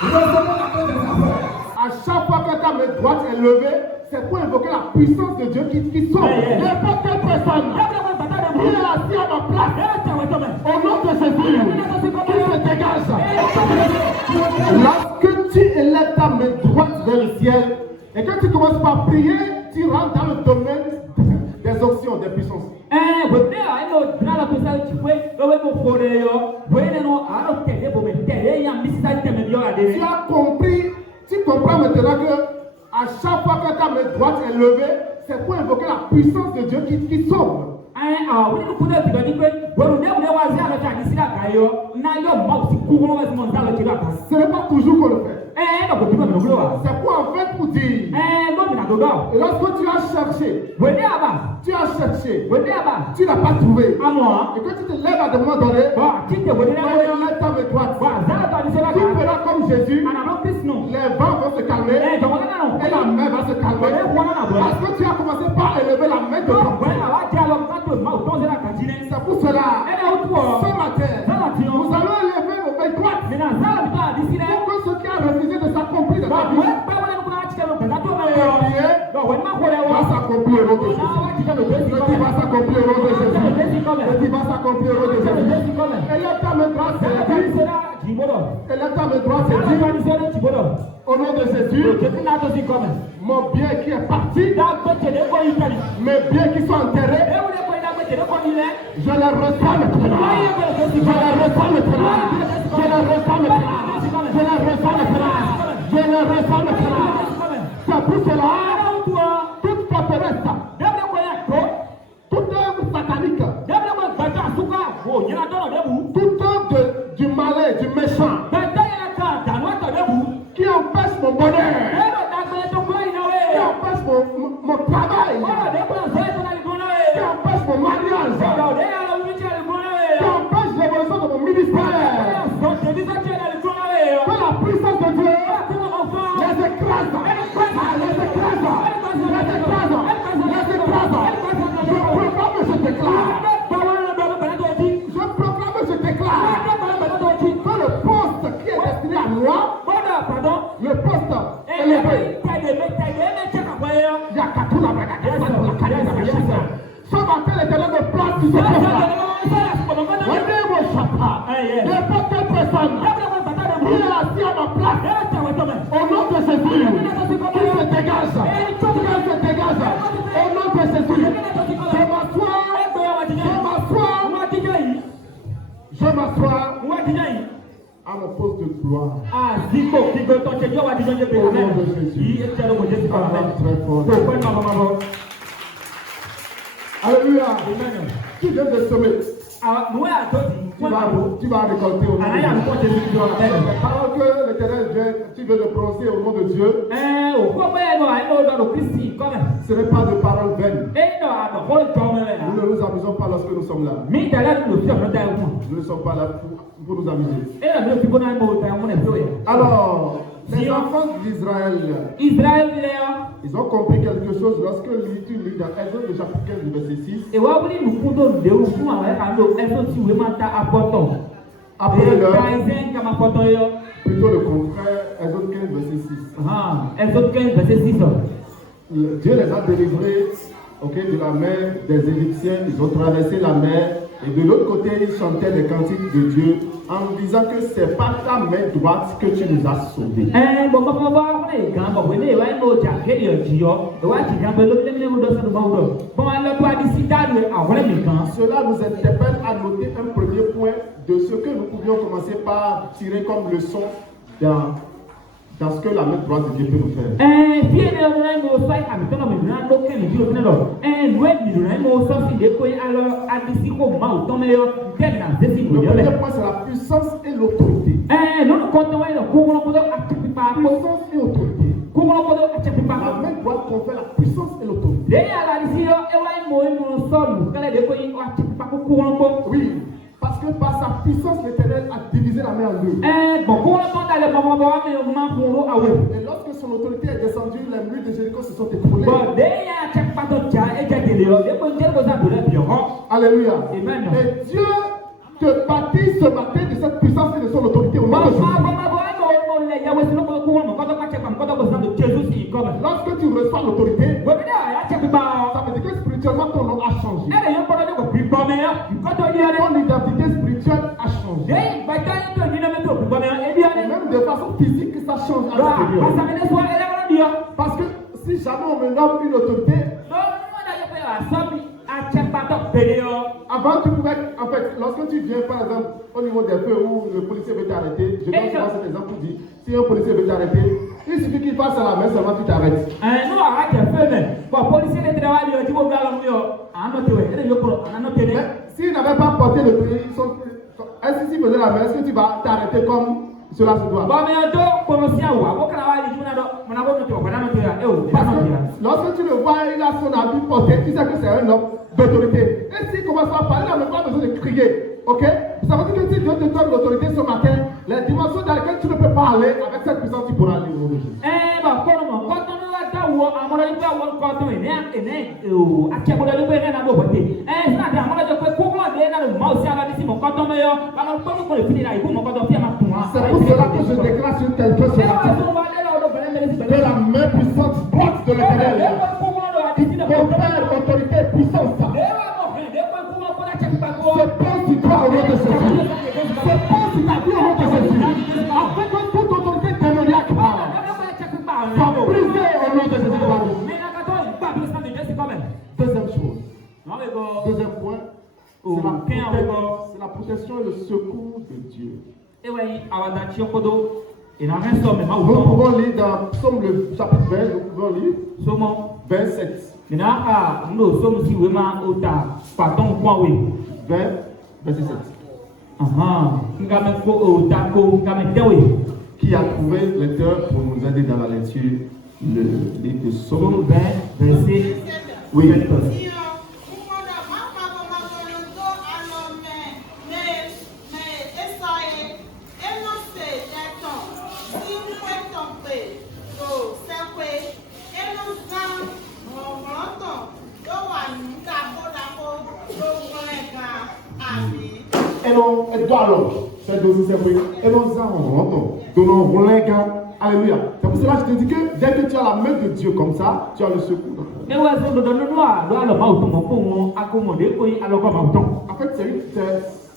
Recevez la clé des affaires. À chaque fois que ta main droite est levée, c'est pour invoquer la puissance de Dieu qui sauve. N'importe quelle personne qui est assis à ma place, au nom de Jésus, qui se dégage. Lorsque tu élèves ta main droite vers le ciel et que tu commences par prier, tu rentres dans le domaine des options, des puissances. Tu as compris, tu comprends maintenant que à chaque fois que ta main droite est levée, c'est pour invoquer la puissance de Dieu qui sauve. Ce n'est pas toujours qu'on le fait. C'est pour en fait pour dire. Lorsque tu as cherché, tu n'as pas trouvé. Et que tu te lèves à un moment donné, tu lèves ta main droite. Tu feras comme Jésus. Les vents vont se calmer et la main va se calmer. Parce que tu as commencé par élever la main de ton père. C'est pour cela, ce matin, nous allons élever nos mains droites pour que ce qui a refusé de s'accomplir de ta vie va s'accomplir au nom de Jésus. Le qui va s'accomplir au nom de Jésus. Le qui va s'accomplir au nom de Jésus. Élève ta main droite, c'est dit. Élève ta main droite, c'est dit. Au nom de Jésus, mon bien qui est parti, mes biens qui sont enterrés, je les reçois maintenant. Je les reçois maintenant. Je les reçois maintenant. Je les reçois maintenant. Je les reçois maintenant. C'est pour cela, toute forteresse, toute œuvre satanique, toute œuvre du malin, du méchant, qui empêche mon bonheur, qui empêche mon travail, qui empêche mon mariage, qui empêche l'évolution de mon ministère, que la puissance de Dieu les écrase, les écrase, les écrase, les écrase. Je proclame, je déclare. Je proclame, je déclare que le poste qui est destiné à moi, le poste élevé, ce matin, l'Éternel me place sur ce poste-là. N'importe quelle personne qui est assis à ma place, au nom de Jésus, qui se dégage, qui se dégage, au nom de Jésus, je m'assois à mon poste de gloire. Au nom de Jésus. Alléluia. Tu viens de semer. Tu vas récolter au nom de Jésus. La parole que l'Éternel vient, tu veux le prononcer au nom de Dieu. Ce n'est pas de parole vaine. Nous ne nous amusons pas lorsque nous sommes là. Nous ne sommes pas là pour nous amuser. Alors, les enfants d'Israël, ils ont compris quelque chose lorsque tu lis dans Exode chapitre 15, verset 6. Après l'heure, plutôt le contraire, Exode 15, verset 6. Dieu les a délivrés de la main des Égyptiens. Ils ont traversé la mer. Et de l'autre côté, ils chantaient des cantiques de Dieu en disant que c'est par ta main droite que tu nous as sauvés. Cela nous interpelle à noter un premier point de ce que nous pouvions commencer par tirer comme leçon dans ce que la main droite de Dieu peut nous faire. Le premier point, c'est la puissance et l'autorité. Puissance et autorité. La main droite confère la puissance et l'autorité. Oui. Parce que par sa puissance, l'Éternel a divisé la mer en deux. Et lorsque son autorité est descendue, les murs de Jéricho se sont écroulés. Alléluia. Amen. Et Dieu te bâtit ce matin de cette puissance et de son autorité au nom de Jésus. Lorsque tu reçois l'autorité, ça veut dire que spirituellement ton nom a changé. Ton identité spirituelle a changé. Et même de façon physique, ça change à l'intérieur. Parce que si jamais on me nomme une autorité, avant tu pouvais, en fait, lorsque tu viens par exemple au niveau des feux où le policier veut t'arrêter, je donne souvent cet exemple pour dire, si un policier veut t'arrêter, il suffit qu'il passe à la main seulement tu t'arrêtes. Mais s'il n'avait pas porté le pays, est-ce qu'il faisait la main, est-ce que tu vas t'arrêter comme cela se doit? Parce que lorsque tu le vois, il a son habit porté, tu sais que c'est un homme d'autorité. Et s'il commence à parler, il n'a même pas besoin de crier. Ok? Ça veut dire que si Dieu te donne l'autorité ce matin, les dimensions dans lesquelles tu ne peux pas aller, avec cette puissance, tu pourras aller au nom de Jésus. C'est pour cela que je déclare sur quelqu'un ce matin que la main puissante forte de l'Éternel qui confère autorité et puissance se pose sur toi au nom de Jésus. Se pose sur ta vie au nom de Jésus. Afin que toute autorité démoniaque soit brisée au nom de Jésus. Deuxième chose. Deuxième point. C'est la protection et le secours de Dieu. Nous pouvons lire dans Psaume le chapitre 20, nous pouvons lire 27. 20, verset 7. Qui a trouvé lecteur pour nous aider dans la lecture le livre de Psaume 20, verset 7. Oui. Alléluia. C'est pour cela que je te dis que dès que tu as la main de Dieu comme ça, tu as le secours. En fait,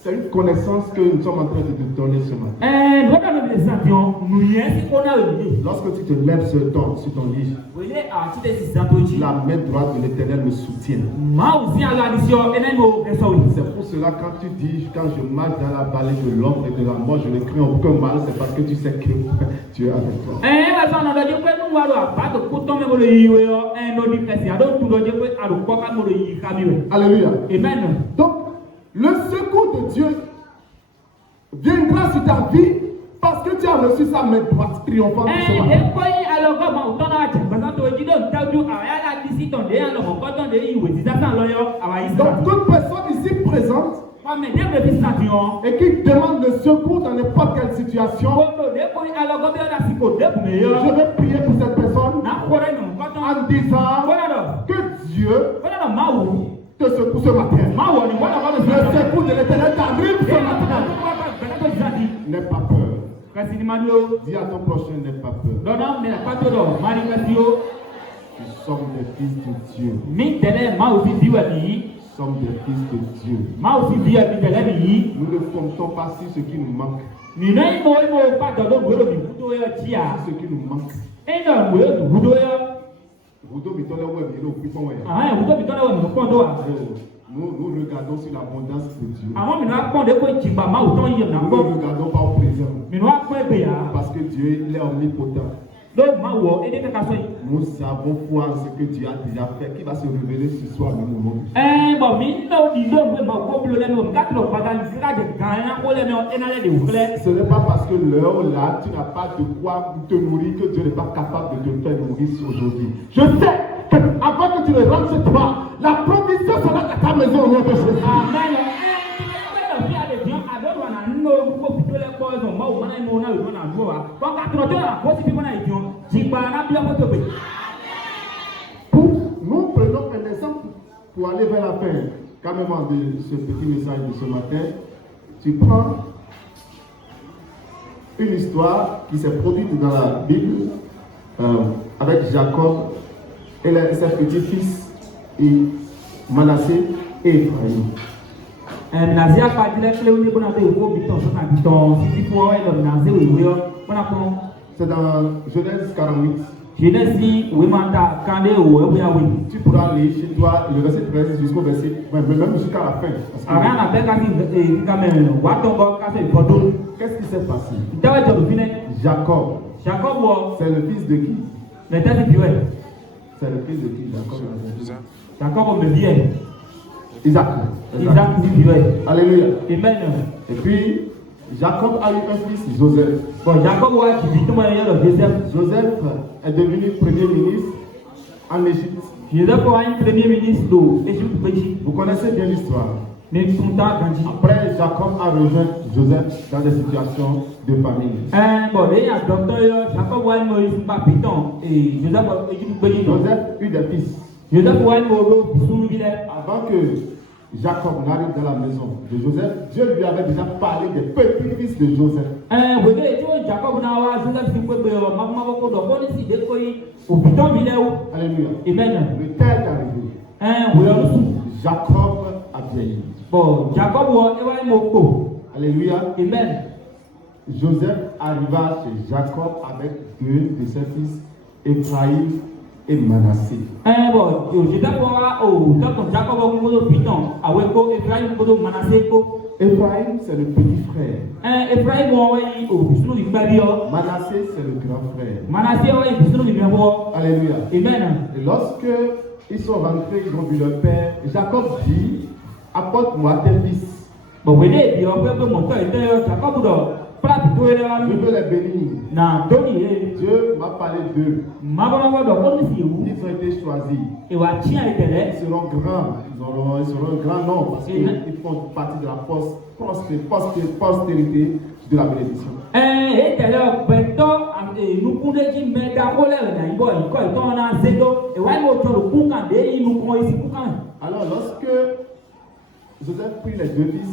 c'est une connaissance que nous sommes en train de te donner ce matin. Lorsque tu te lèves sur ton lit, la main droite de l'Éternel me soutient. C'est pour cela quand tu dis, quand je marche dans la vallée de l'ombre et de la mort, je ne crains aucun mal, c'est parce que tu sais que tu es avec toi. Alléluia. Amen. Donc, le secours de Dieu viendra sur ta vie parce que tu as reçu sa main droite triomphante ce matin. Donc, toute personne ici présente et qui demande le secours dans n'importe quelle situation, je vais prier pour cette personne en disant que Dieu te secoue ce matin. Le secours de l'Éternel t'arrive ce matin. N'aie pas peur. Dis à ton prochain, n'aie pas peur. Nous sommes des fils de Dieu. Nous sommes des fils de Dieu. Nous ne comptons pas sur ce qui nous manque. Ce qui nous manque. Nous regardons sur l'abondance de Dieu. Nous ne regardons pas au présent. Parce que Dieu il est omnipotent. Nous savons foi en ce que Dieu a déjà fait, qui va se révéler ce soir dans nos mondes. Ce n'est pas parce que l'heure là, tu n'as pas de quoi te nourrir que Dieu n'est pas capable de te faire nourrir aujourd'hui. Je sais qu'avant que tu ne rentres chez toi, la provision sera à ta maison au nom de Jésus. Amen. Nous prenons un exemple pour aller vers la fin. Quand même de ce petit message de ce matin, tu prends une histoire qui s'est produite dans la Bible avec Jacob et ses petits-fils et Manassé et Ephraïm. C'est dans Genèse 48. Tu pourras lire chez toi le verset 13 jusqu'au verset, même jusqu'à la fin. Qu'est-ce qui s'est passé? Jacob. C'est le fils de qui? C'est le fils de qui? Jacob. Isaac. Alléluia. Amen. Et puis, Jacob a eu un fils, Joseph. Joseph est devenu premier ministre en Égypte. Vous connaissez bien l'histoire. Après, Jacob a rejoint Joseph dans des situations de famille. Joseph eut des fils. Avant que Jacob n'arrive dans la maison de Joseph, Dieu lui avait déjà parlé des petits-fils de Joseph. Alléluia. Amen. Le temps est arrivé. Jacob a vieilli. Alléluia. Amen. Joseph arriva chez Jacob avec deux de ses fils, Ephraïm et Manassé. Ephraïm, c'est le petit frère. Manassé, c'est le grand frère. Alléluia. Amen. Et lorsque ils sont rentrés, ils ont vu leur père. Jacob dit, apporte-moi tes fils. Je veux les bénir. Dieu m'a parlé d'eux. Ils ont été choisis. Ils seront grands. Ils seront un grand nombre parce qu'ils font partie de la postérité de la bénédiction. Alors lorsque Joseph prit les deux fils,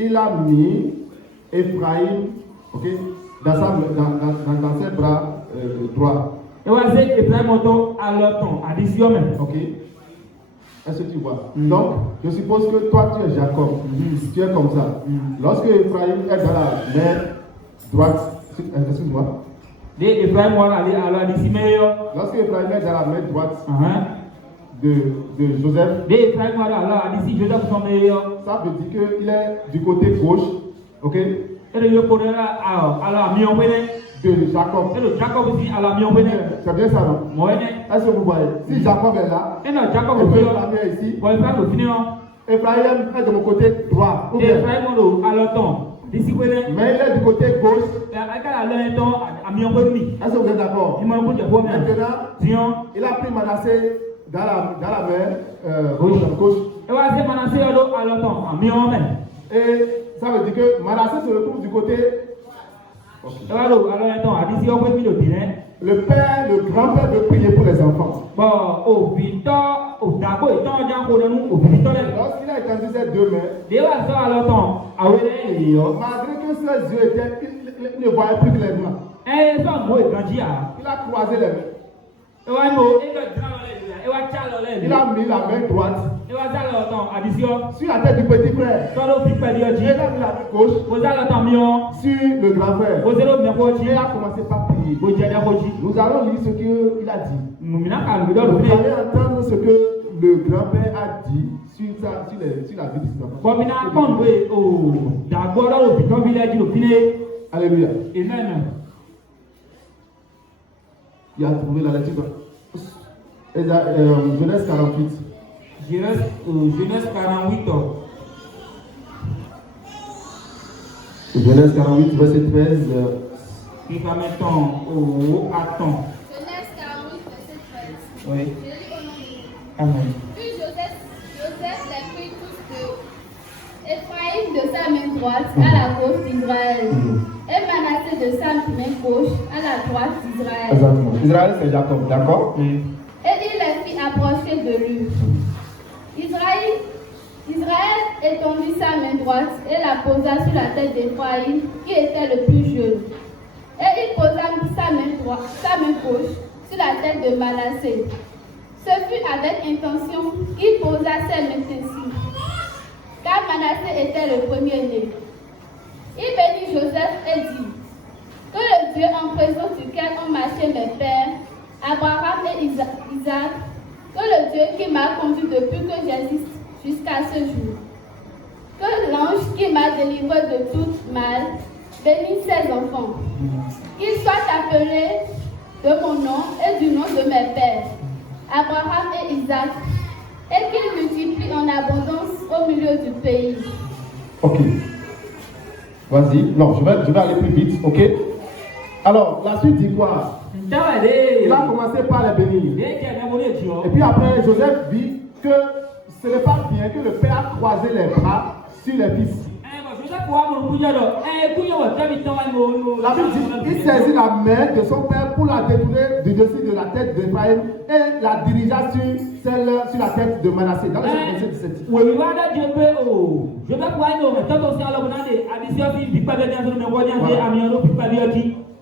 il a mis Ephraïm, dans ses bras droits. Est-ce que tu vois? Donc, je suppose que toi tu es Jacob. Tu es comme ça. Lorsque Ephraïm est dans la main droite, excuse-moi. Lorsque Ephraïm est dans la main droite de Joseph, ça veut dire qu'il est du côté gauche, de Jacob. C'est bien ça, non? Est-ce que vous voyez? Si Jacob est là, et que Ephraïm est ici, Ephraïm est de mon côté droit. Mais il est du côté gauche. Est-ce que vous êtes d'accord? Maintenant, il a pris Manassé dans la main gauche. Et ça veut dire que Manassé se retrouve du côté. Le père, le grand-père veut prier pour les enfants. Lorsqu'il a étendu ses deux mains, malgré que ses yeux étaient, il ne voyait plus clairement. Il a croisé les mains. Il a mis la main droite sur la tête du petit frère. Il a mis la main gauche sur le grand frère. Il a commencé par prier. Nous allons lire ce qu'il a dit. Vous allez entendre ce que le grand-père a dit sur la vie de ses enfants. Alléluia. Amen. Il a trouvé la lecture. Genèse 48. Genèse 48. Genèse 48, verset 13. Il va maintenant au Aton. Genèse 48, verset 13. Oui. Je lis au nom de Dieu. Amen. Puis Joseph les prit tous deux. Ephraïm de sa main droite à la gauche d'Israël. Et Manassé de sa main gauche à la droite d'Israël. Exactement. Israël, c'est Jacob, d'accord? Oui. Et il les fit approcher de lui. Israël étendit sa main droite et la posa sur la tête d'Éphraïm, qui était le plus jeune. Et il posa sa main gauche sur la tête de Manassé. Ce fut avec intention qu'il posa ses mains ainsi, car Manassé était le premier-né. Il bénit Joseph et dit: que le Dieu en présence duquel ont marché mes pères, Abraham et Isaac, que le Dieu qui m'a conduit depuis que j'existe jusqu'à ce jour, que l'ange qui m'a délivré de tout mal bénisse ses enfants, qu'ils soient appelés de mon nom et du nom de mes pères, Abraham et Isaac, et qu'ils multiplient en abondance au milieu du pays. Ok. Vas-y. Non, je vais aller plus vite, ok? Alors, la suite dit quoi? Il a commencé par les bénir. Et puis après, Joseph dit que ce n'est pas bien que le père croise les bras sur les fils. La Bible dit qu'il saisit la main de son père pour la détourner du dessus de la tête d'Éphraïm et la dirigea sur la tête de Manassé. Dans le verset 17.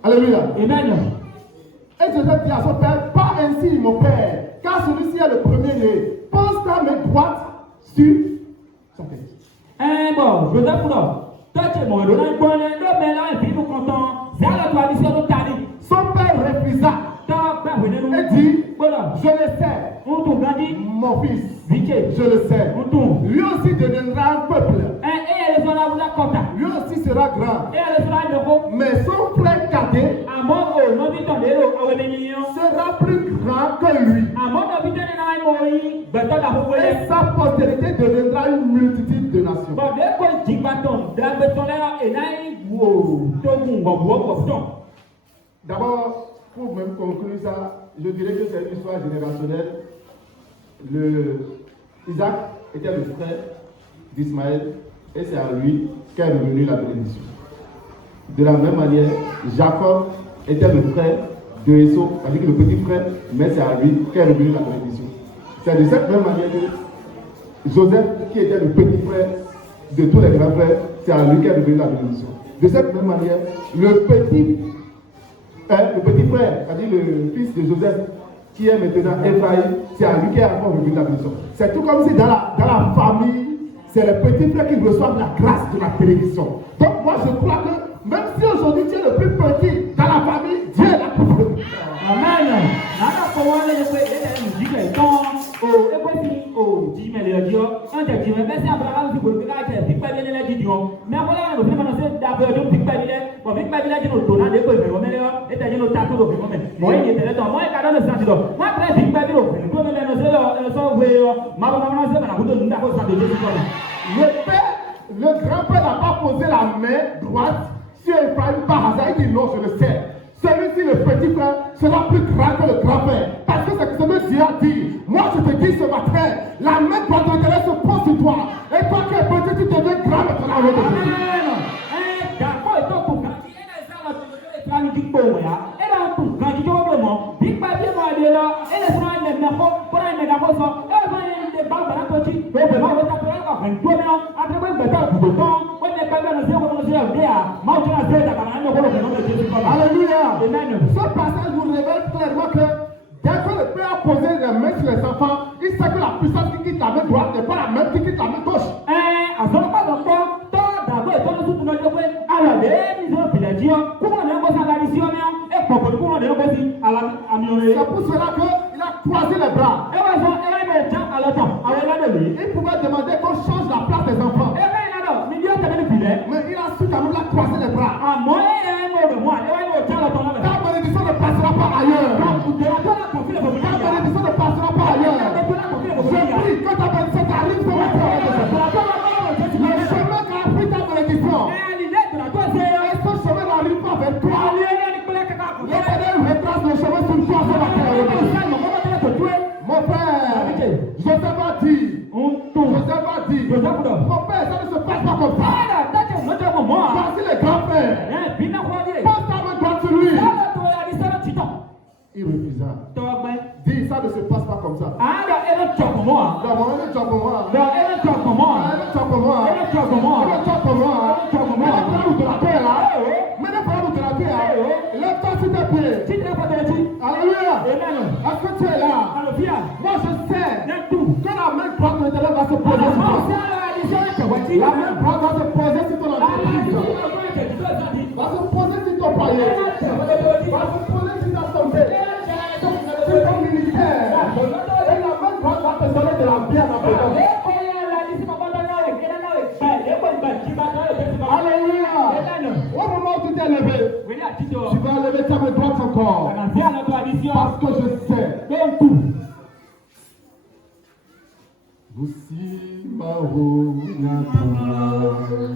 Alléluia. Amen. Et Joseph dit à son père: pas ainsi, mon père, car celui-ci est le premier-né. Pose ta main droite sur sa tête. Bon, Joseph, toi tu es mon héros, son père refusa et dit: je le sais, mon fils, je le sais. Lui aussi deviendra un peuple. Lui aussi sera grand. Mais son frère cadet sera plus grand que lui. Et sa postérité deviendra une multitude de nations. D'abord, pour même conclure ça, je dirais que c'est une histoire générationnelle. Isaac était le frère d'Ismaël et c'est à lui qu'est revenue la bénédiction. De la même manière, Jacob était le frère de Esau, c'est-à-dire que le petit frère, mais c'est à lui qu'est revenue la bénédiction. C'est de cette même manière que Joseph, qui était le petit frère de tous les grands frères, c'est à lui qu'est revenue la bénédiction. De cette même manière, le petit frère, c'est-à-dire le fils de Joseph, qui est maintenant Ephraïm, c'est à lui qui est encore revenu la bénédiction. C'est tout comme si dans la famille, c'est le petit frère qui reçoit la grâce de la bénédiction. Donc moi je crois que même si aujourd'hui tu es le plus petit dans la famille, Dieu est là pour vous. Amen. Le grand-père n'a pas posé la main droite sur Ephraïm par hasard. Il dit non, je le sais. Celui-ci, le petit frère, sera plus grand que le grand-père. Parce que c'est ce que Dieu a dit. Moi, je te dis ce matin, la main droite de l'Éternel se pose sur toi. Et toi qui es petit, tu deviens grand maintenant. Alléluia. Ce passage nous révèle clairement que dès que le Père a posé les mains sur les enfants, il sait que la puissance qui quitte la main droite n'est pas la même qui quitte la main gauche. C'est pour cela qu'il a croisé les bras. Il pouvait demander qu'on change la place des enfants. Mais il a su quand même croiser les bras. Ta bénédiction ne passera pas ailleurs. Ta bénédiction ne passera pas ailleurs. Je prie que ta bénédiction t'arrive sur la terre. Le chemin qui a pris ta bénédiction, et ce chemin n'arrive pas vers toi. L'Éternel retrace le chemin sur toi sur la terre. Mon frère, sur tes pieds. Si tu n'es pas de Alléluia. Amen. Est-ce que tu es là? Alléluia. Moi je sais D'un tout. que la main droite de l'Éternel va se poser sur toi. La main droite va se poser sur ton entreprise. Va se poser sur ton foyer. Va se poser sur ta santé. Sur ton ministère. Et la main droite va te donner de la vie à l'abondance. Alléluia. Au moment où tu t'es levé, tu vas lever ta main droite encore. Parce que je sais. Voici ma roue naturelle.